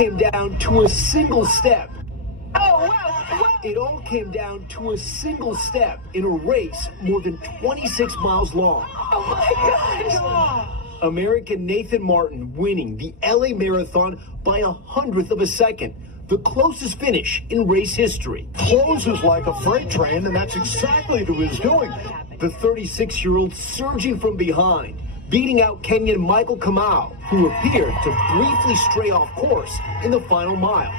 came down to a single step. Oh, wow. It all came down to a single step in a race more than 26 miles long. Oh, my gosh. American Nathan Martin winning the LA Marathon by 100th of a second, the closest finish in race history. Closes like a freight train, and that's exactly what he was doing. The 36-year-old surging from behind, beating out Kenyan Michael Kamau, who appeared to briefly stray off course in the final mile.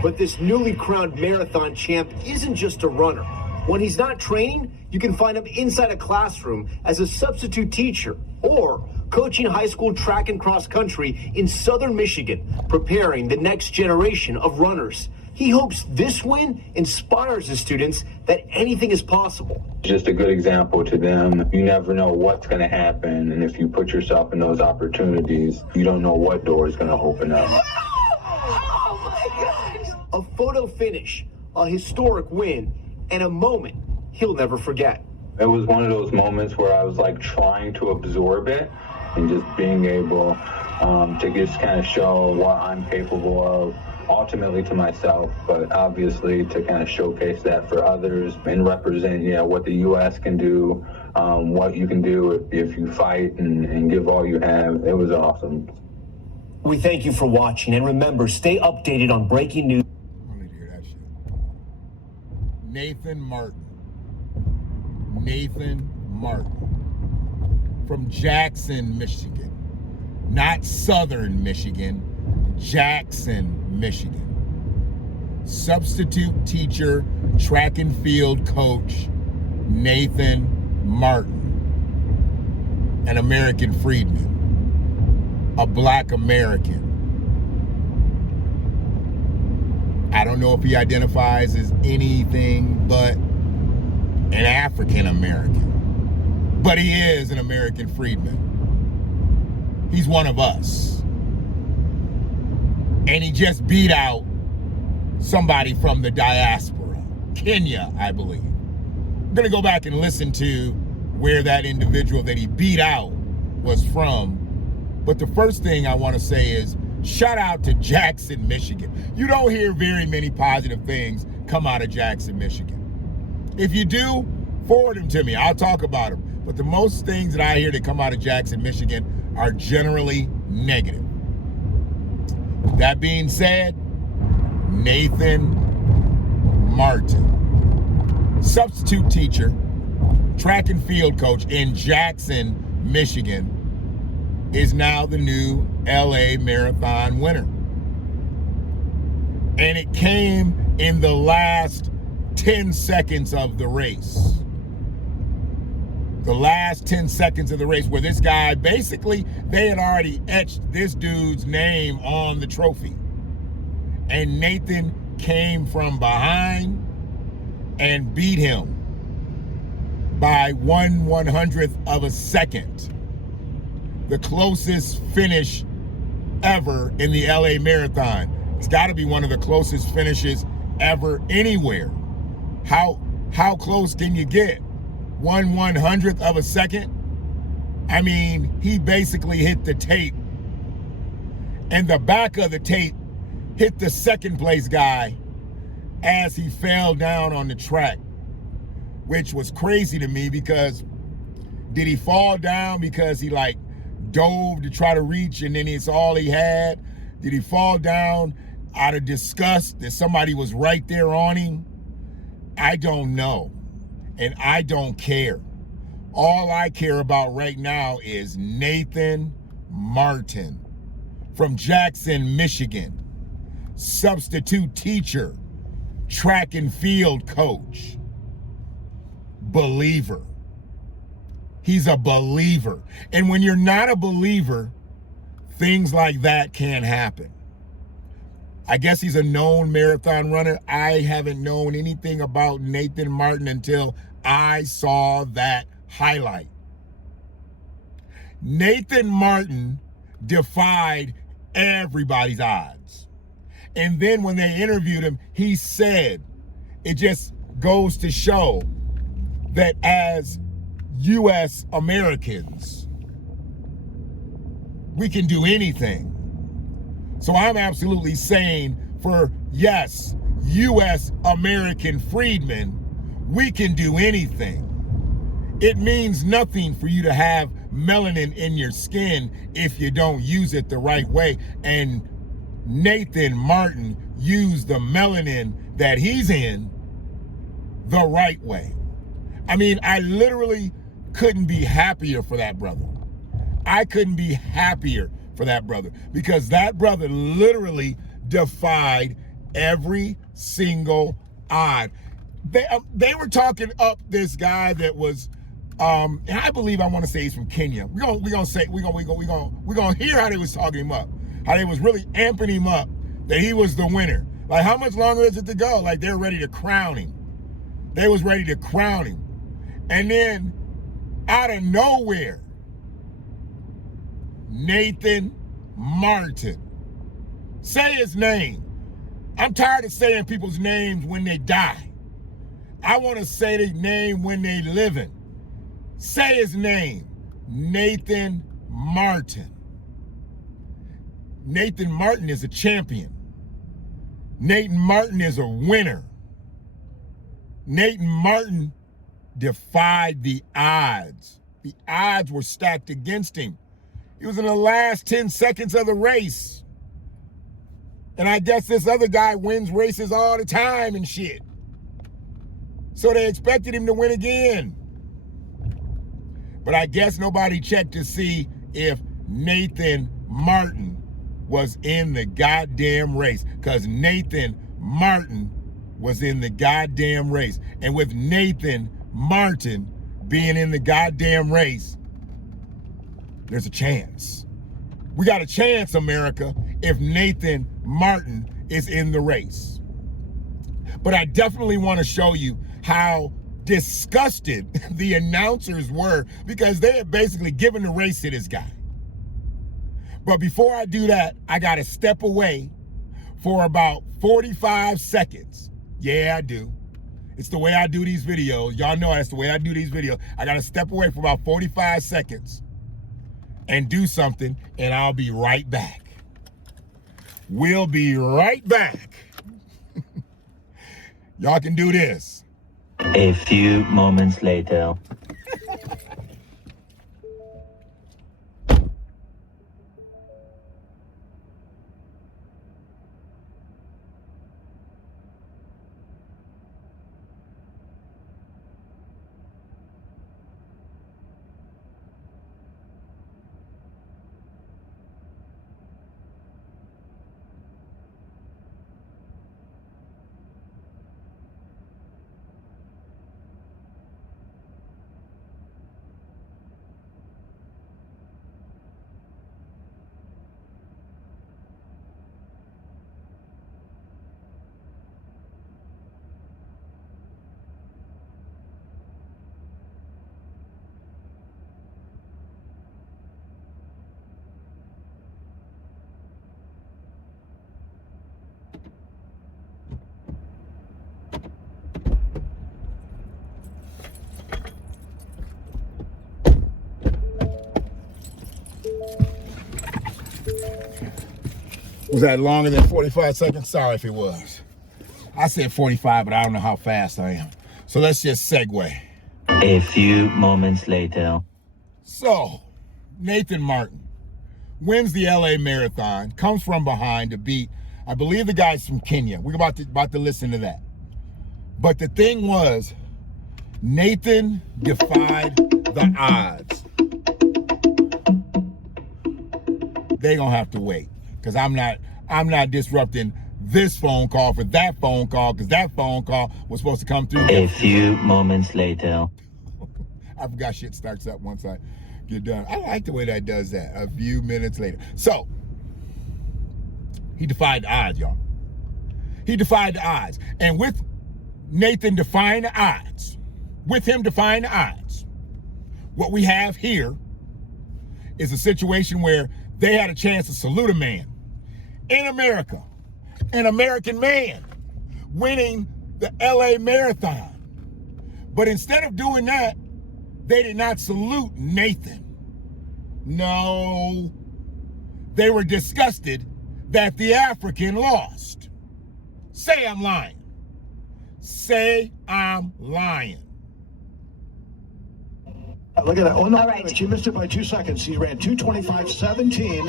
But this newly crowned marathon champ isn't just a runner. When he's not training, you can find him inside a classroom as a substitute teacher or coaching high school track and cross country in southern Michigan, preparing the next generation of runners. He hopes this win inspires his students that anything is possible. Just a good example to them. You never know what's going to happen, and if you put yourself in those opportunities, you don't know what door is going to open up. Oh, my gosh. A photo finish, a historic win, and a moment he'll never forget. It was one of those moments where I was like trying to absorb it and just being able to just kind of show what I'm capable of, ultimately to myself, but obviously to kind of showcase that for others and represent, what the U.S. can do, what you can do if you fight and give all you have. It was awesome. We thank you for watching, and remember, stay updated on breaking news. I need to hear that shit. Nathan Martin. Nathan Martin. From Jackson, Michigan. Not Southern Michigan. Jackson, Michigan. Substitute teacher, track and field coach, Nathan Martin. An American Freedmen. A black American. I don't know if he identifies as anything but an African American, but he is an American Freedman. He's one of us. And he just beat out somebody from the diaspora, Kenya, I believe. I'm gonna go back and listen to where that individual that he beat out was from. But the first thing I want to say is shout out to Jackson, Michigan. You don't hear very many positive things come out of Jackson, Michigan. If you do, forward them to me. I'll talk about them. But the most things that I hear that come out of Jackson, Michigan are generally negative. That being said, Nathan Martin, substitute teacher, track and field coach in Jackson, Michigan, is now the new LA Marathon winner. And it came in the last 10 seconds of the race. The last 10 seconds of the race, where this guy, basically, they had already etched this dude's name on the trophy. And Nathan came from behind and beat him by 1/100th of a second. The closest finish ever in the LA Marathon. It's got to be one of the closest finishes ever anywhere. How close can you get? 1/100th of a second? I mean, he basically hit the tape. And the back of the tape hit the second place guy as he fell down on the track, which was crazy to me because did he fall down because he dove to try to reach and then it's all he had? Did he fall down out of disgust that somebody was right there on him? I don't know, and I don't care. All I care about right now is Nathan Martin from Jackson, Michigan, substitute teacher, track and field coach, believer. He's a believer. And when you're not a believer, things like that can't happen. I guess he's a known marathon runner. I haven't known anything about Nathan Martin until I saw that highlight. Nathan Martin defied everybody's odds. And then when they interviewed him, he said, it just goes to show that as U.S. Americans, we can do anything. So I'm absolutely saying for, yes, U.S. American freedmen, we can do anything. It means nothing for you to have melanin in your skin if you don't use it the right way. And Nathan Martin used the melanin that he's in the right way. I mean, I literally couldn't be happier for that brother. I couldn't be happier for that brother, because that brother literally defied every single odd. They were talking up this guy that was, and I believe, I want to say he's from Kenya. We're gonna hear how they was talking him up, how they was really amping him up that he was the winner. Like, how much longer is it to go? Like, they're ready to crown him. They was ready to crown him, and then out of nowhere, Nathan Martin. Say his name. I'm tired of saying people's names when they die. I want to say their name when they living. Say his name. Nathan Martin. Nathan Martin is a champion. Nathan Martin is a winner. Nathan Martin defied the odds. The odds were stacked against him. He was in the last 10 seconds of the race. And I guess this other guy wins races all the time and shit. So they expected him to win again. But I guess nobody checked to see if Nathan Martin was in the goddamn race. Because Nathan Martin was in the goddamn race. And with Nathan Martin being in the goddamn race, there's a chance. We got a chance, America, if Nathan Martin is in the race. But I definitely want to show you how disgusted the announcers were, because they had basically given the race to this guy. But before I do that, I got to step away for about 45 seconds. Yeah, I do. It's the way I do these videos. Y'all know that's the way I do these videos. I got to step away for about 45 seconds and do something, and I'll be right back. We'll be right back. Y'all can do this. A few moments later. Was that longer than 45 seconds? Sorry if it was. I said 45, but I don't know how fast I am. So let's just segue. A few moments later. So, Nathan Martin wins the LA Marathon, comes from behind to beat, I believe, the guy's from Kenya. We're about to listen to that. But the thing was, Nathan defied the odds. They gonna have to wait, because I'm not disrupting this phone call for that phone call, because that phone call was supposed to come through. A few moments later. I forgot shit starts up once I get done. I like the way that does that. A few minutes later. So, he defied the odds, y'all. He defied the odds. And with Nathan defying the odds, what we have here is a situation where they had a chance to salute a man in America, an American man winning the LA Marathon. But instead of doing that, they did not salute Nathan. No, they were disgusted that the African lost. Say I'm lying. Say I'm lying. Look at that. Oh, no, All right. she missed it by 2 seconds. She ran 2:25.17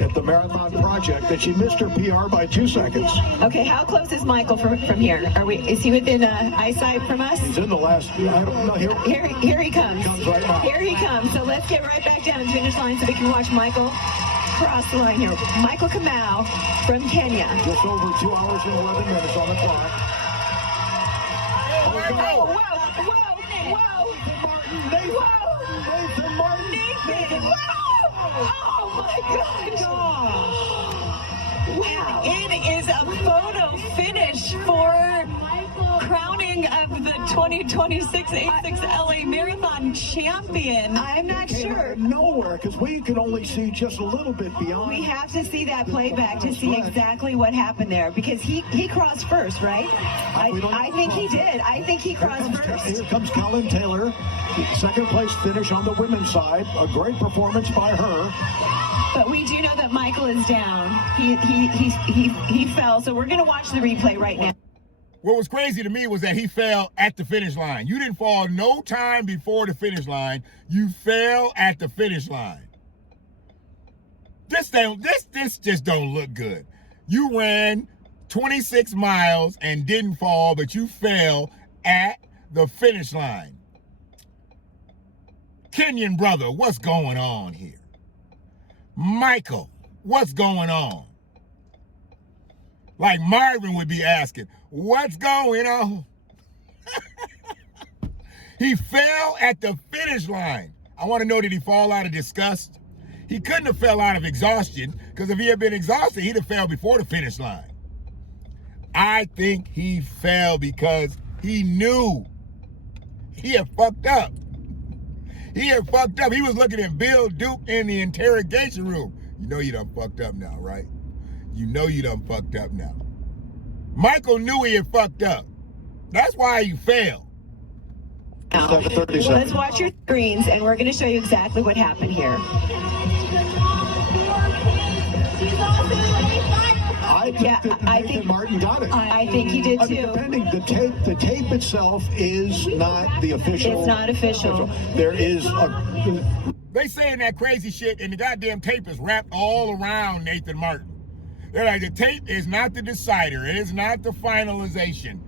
at the Marathon Project, and she missed her PR by 2 seconds. Okay, how close is Michael from here? Is he within eyesight from us? He's in the last, I don't know, Here he comes. Comes right now. Here he comes. So let's get right back down to the finish line so we can watch Michael cross the line here. Michael Kamau from Kenya. just over 2 hours and 11 minutes on the clock. Oh, whoa, whoa, whoa. Nathan Martin. Nathan. Wow. Oh my gosh. Wow. It is a photo finish for crowning of the 2026 86 LA Marathon champion. I'm not sure. Nowhere, because we can only see just a little bit beyond. We have to see that playback to see exactly what happened there, because he crossed first, right? I think he did. I think he crossed first. Here comes Colin Taylor, second place finish on the women's side. A great performance by her. But we do know that Michael is down. He fell. So we're going to watch the replay right now. What was crazy to me was that he fell at the finish line. You didn't fall no time before the finish line. You fell at the finish line. This just don't look good. You ran 26 miles and didn't fall, but you fell at the finish line. Kenyan brother, what's going on here? Michael, what's going on? Like Marvin would be asking, what's going on? He fell at the finish line. I want to know, did he fall out of disgust? He couldn't have fell out of exhaustion, because if he had been exhausted, he'd have fell before the finish line. I think he fell because he knew he had fucked up. He had fucked up. He was looking at Bill Duke in the interrogation room. You know you done fucked up now, right? You know you done fucked up now. Michael knew he had fucked up. That's why he failed. Now, let's watch your screens, and we're going to show you exactly what happened here. I think Martin got it. I think he did too. Depending, the tape itself is not the official. It's not official. There is a. They saying that crazy shit, and the goddamn tape is wrapped all around Nathan Martin. They're like, the tape is not the decider. It is not the finalization.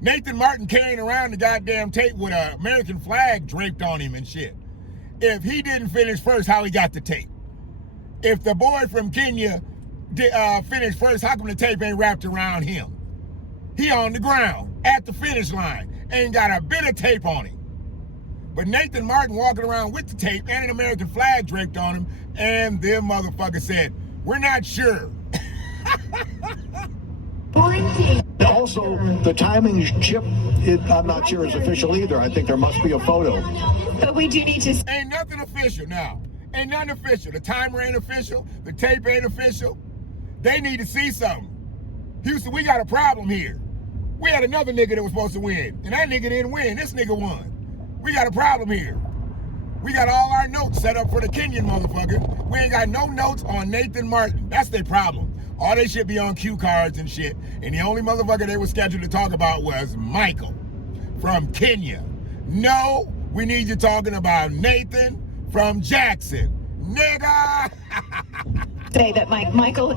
Nathan Martin carrying around the goddamn tape with an American flag draped on him and shit. If he didn't finish first, how he got the tape? If the boy from Kenya finished first, how come the tape ain't wrapped around him? He on the ground at the finish line, ain't got a bit of tape on him. But Nathan Martin walking around with the tape and an American flag draped on him, and them motherfuckers said, we're not sure. Also, the timing chip, I'm not sure is official either. I think there must be a photo. But we do need to. Ain't nothing official now. Ain't nothing official. The timer ain't official. The tape ain't official. They need to see something. Houston, we got a problem here. We had another nigga that was supposed to win, and that nigga didn't win. This nigga won. We got a problem here. We got all our notes set up for the Kenyan motherfucker. We ain't got no notes on Nathan Martin. That's their problem. All they should be on cue cards and shit. And the only motherfucker they were scheduled to talk about was Michael from Kenya. No, we need you talking about Nathan from Jackson. Nigga! Say that Michael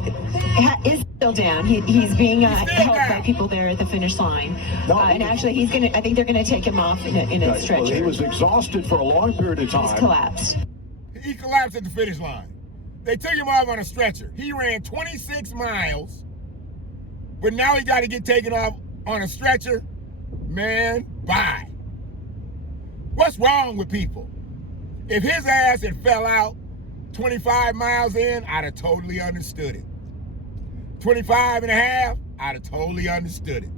is still down. He's being helped by people there at the finish line. And actually, I think they're gonna take him off in a stretcher. Well, he was exhausted for a long period of time. He's collapsed. He collapsed at the finish line. They took him off on a stretcher. He ran 26 miles, but now he got to get taken off on a stretcher. Man, bye. What's wrong with people? If his ass had fell out 25 miles in, I'd have totally understood it. 25 and a half, I'd have totally understood it.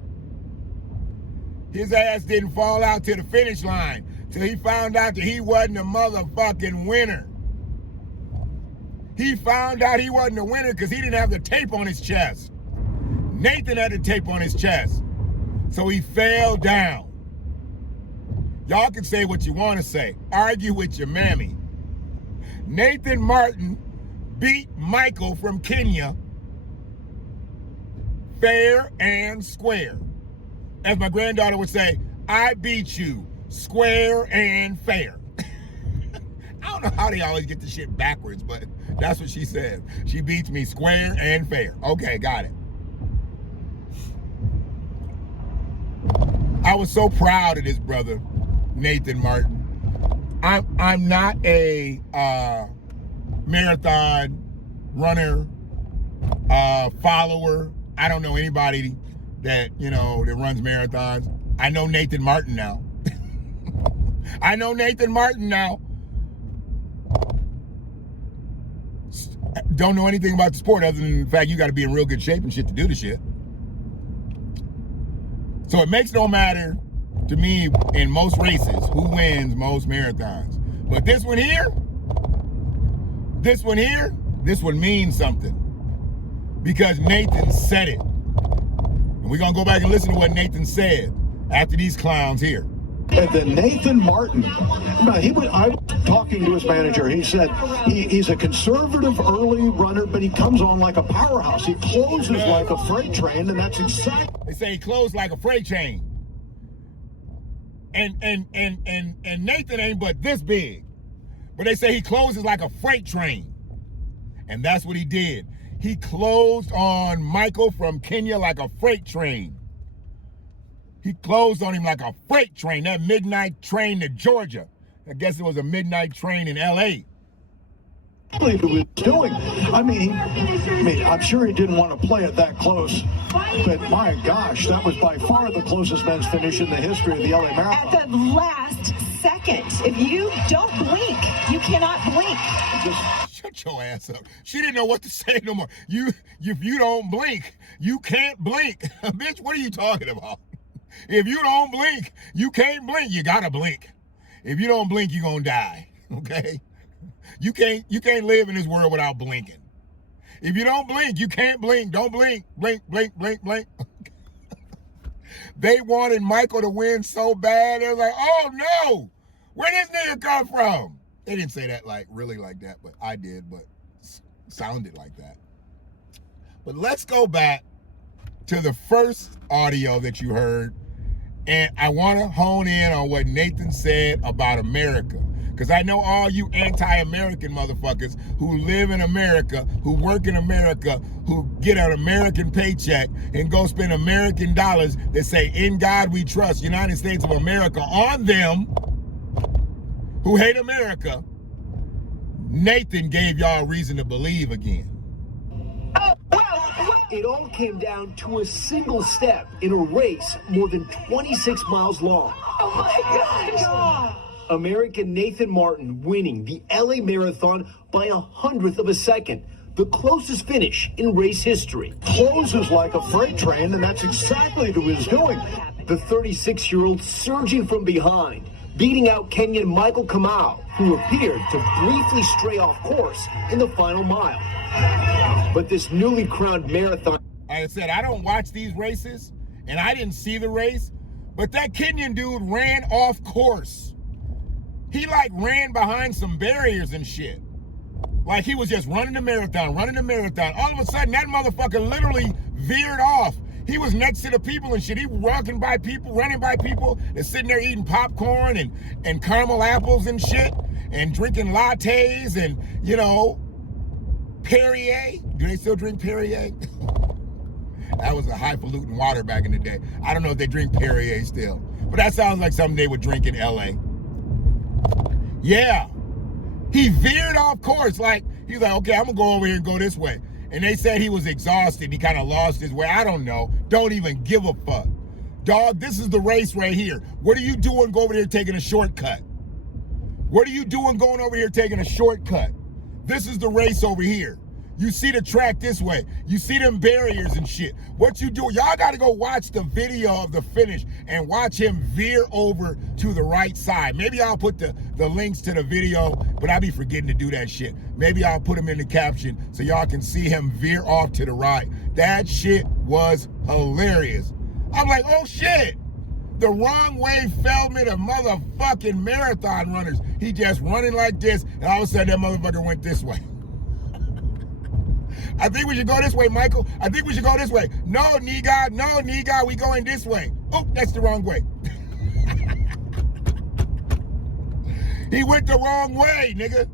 His ass didn't fall out to the finish line till he found out that he wasn't a motherfucking winner. He found out he wasn't a winner because he didn't have the tape on his chest. Nathan had the tape on his chest. So he fell down. Y'all can say what you want to say. Argue with your mammy. Nathan Martin beat Michael from Kenya fair and square. As my granddaughter would say, I beat you square and fair. I don't know how they always get the shit backwards, but that's what she says. She beats me square and fair. Okay, got it. I was so proud of this brother, Nathan Martin. I'm not a marathon runner, follower. I don't know anybody that, you know, that runs marathons. I know Nathan Martin now. I know Nathan Martin now. Don't know anything about the sport other than the fact you got to be in real good shape and shit to do the shit. So it makes no matter to me in most races who wins most marathons. But this one means something. Because Nathan said it. And we're going to go back and listen to what Nathan said after these clowns here. And then Nathan Martin, I was talking to his manager. He said he's a conservative early runner, but he comes on like a powerhouse. He closes like a freight train, and that's exactly. They say he closed like a freight train. And Nathan ain't but this big. But they say he closes like a freight train. And that's what he did. He closed on Michael from Kenya like a freight train. He closed on him like a freight train, that midnight train to Georgia. I guess it was a midnight train in L.A. He was doing. I mean, I'm sure he didn't want to play it that close, but my gosh, that was by far the closest men's finish in the history of the LA Marathon. At the last second, if you don't blink, you cannot blink. Shut your ass up. She didn't know what to say no more. If you don't blink, you can't blink. Bitch, what are you talking about? If you don't blink, you can't blink. You gotta blink. If you don't blink, you're gonna die. Okay? You can't live in this world without blinking. If you don't blink, you can't blink. Don't blink. Blink, blink, blink, blink. They wanted Michael to win so bad. They was like, oh no, where this nigga come from? They didn't say that really like that, but I did, but sounded like that. But let's go back to the first audio that you heard. And I want to hone in on what Nathan said about America. Because I know all you anti-American motherfuckers who live in America, who work in America, who get an American paycheck and go spend American dollars that say, in God we trust, United States of America, on them, who hate America. Nathan gave y'all a reason to believe again. It all came down to a single step in a race more than 26 miles long. Oh my gosh! American Nathan Martin winning the LA Marathon by 1/100 of a second, the closest finish in race history. Closes like a freight train, and that's exactly what he was doing. The 36-year-old surging from behind, beating out Kenyan Michael Kamau, who appeared to briefly stray off course in the final mile. But this newly crowned marathon... Like I said, I don't watch these races, and I didn't see the race, but that Kenyan dude ran off course. He ran behind some barriers and shit. Like he was just running the marathon. All of a sudden, that motherfucker literally veered off. He was next to the people and shit. He was walking by people, running by people, and sitting there eating popcorn and caramel apples and shit, and drinking lattes and, you know, Perrier. Do they still drink Perrier? That was a highfalutin water back in the day. I don't know if they drink Perrier still, but that sounds like something they would drink in LA. Yeah, he veered off course. He's like, okay, I'm gonna go over here and go this way. And they said he was exhausted. He kind of lost his way. I don't know. Don't even give a fuck. Dog, this is the race right here. What are you doing go over there taking a shortcut? What are you doing going over here taking a shortcut? This is the race over here. You see the track this way. You see them barriers and shit. What you do, y'all got to go watch the video of the finish and watch him veer over to the right side. Maybe I'll put the links to the video, but I be forgetting to do that shit. Maybe I'll put them in the caption so y'all can see him veer off to the right. That shit was hilarious. I'm like, oh shit. The wrong way Feldman of motherfucking marathon runners. He just running like this, and all of a sudden that motherfucker went this way. I think we should go this way, Michael. I think we should go this way. No, nigga, we going this way. Oh, that's the wrong way. He went the wrong way, nigga.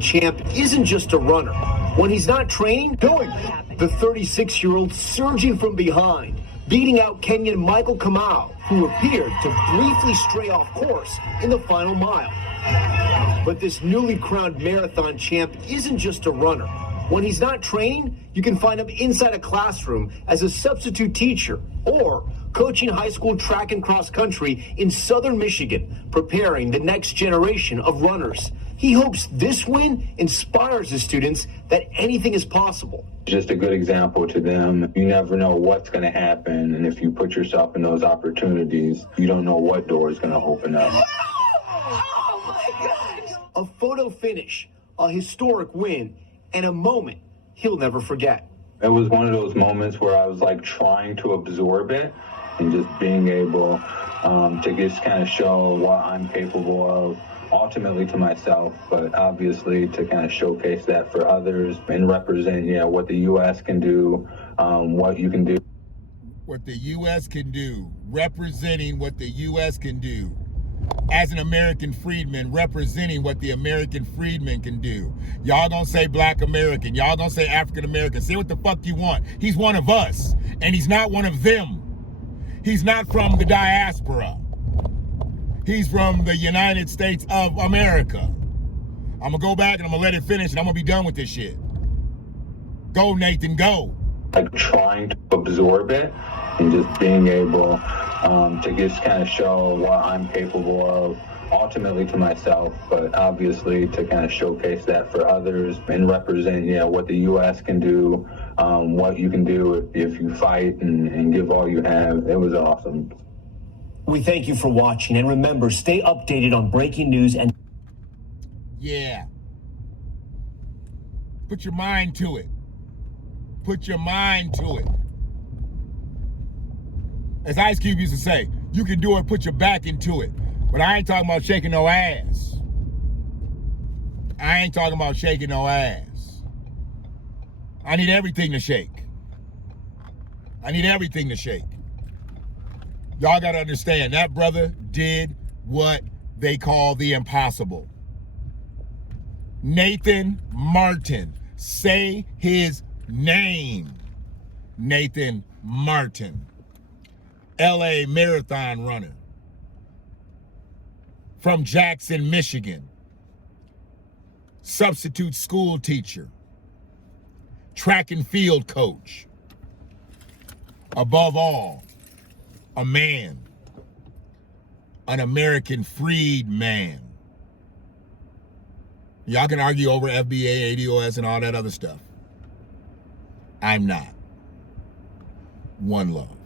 Champ isn't just a runner. When he's not training, the 36-year-old surging from behind, beating out Kenyan Michael Kamau, who appeared to briefly stray off course in the final mile. But this newly crowned marathon champ isn't just a runner. When he's not training, you can find him inside a classroom as a substitute teacher or coaching high school track and cross country in southern Michigan, preparing the next generation of runners. He hopes this win inspires his students that anything is possible. Just a good example to them. You never know what's going to happen, and if you put yourself in those opportunities, you don't know what door is going to open up. Oh my gosh! A photo finish, a historic win, and a moment he'll never forget. It was one of those moments where I was like trying to absorb it and just being able to just kind of show what I'm capable of, ultimately to myself, but obviously to kind of showcase that for others and represent, what the U.S. can do, what you can do. What the U.S. can do, representing what the U.S. can do. As an American freedman, representing what the American freedmen can do. Y'all gonna say Black American, y'all gonna say African American, say what the fuck you want. He's one of us, and he's not one of them. He's not from the diaspora. He's from the United States of America. I'm gonna go back and I'm gonna let it finish and I'm gonna be done with this shit. Go, Nathan, go. Like trying to absorb it and just being able to just kind of show what I'm capable of, ultimately to myself, but obviously to kind of showcase that for others and represent, what the U.S. can do, what you can do if you fight and give all you have. It was awesome. We thank you for watching, and remember, stay updated on breaking news and... Yeah. Put your mind to it. Put your mind to it. As Ice Cube used to say, you can do it, put your back into it. But I ain't talking about shaking no ass. I ain't talking about shaking no ass. I need everything to shake. I need everything to shake. Y'all gotta understand, that brother did what they call the impossible. Nathan Martin. Say his name. Nathan Martin. LA marathon runner. From Jackson, Michigan. Substitute school teacher. Track and field coach. Above all, a man. An American freedman. Y'all can argue over FBA, ADOS, and all that other stuff. I'm not. One love.